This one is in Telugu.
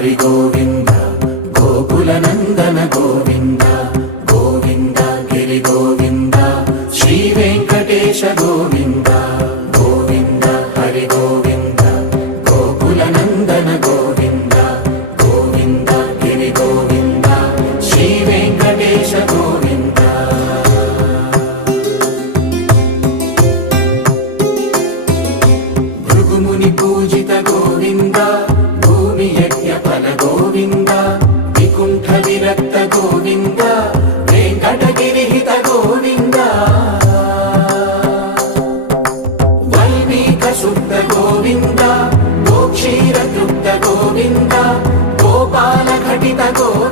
హరి గోవింద గోకుల నందన గోవింద గోవింద గిరి గోవింద శ్రీ వెంకటేశ గోవింద గోవింద హరి గోవింద గోకుల నందన గోవింద గోవింద గిరి గోవింద శ్రీ వెంకటేశ గోవింద భృగుముని పూజిత గోవింద భూమి యజ్ఞ ఫల గోవింద వికుంఠ విరక్త గోవింద వెంకటగిరిహిత గోవింద వల్మీక శుద్ధ గోవింద గోక్షీర తృప్త గోవింద గోపాల ఘటిత గోవింద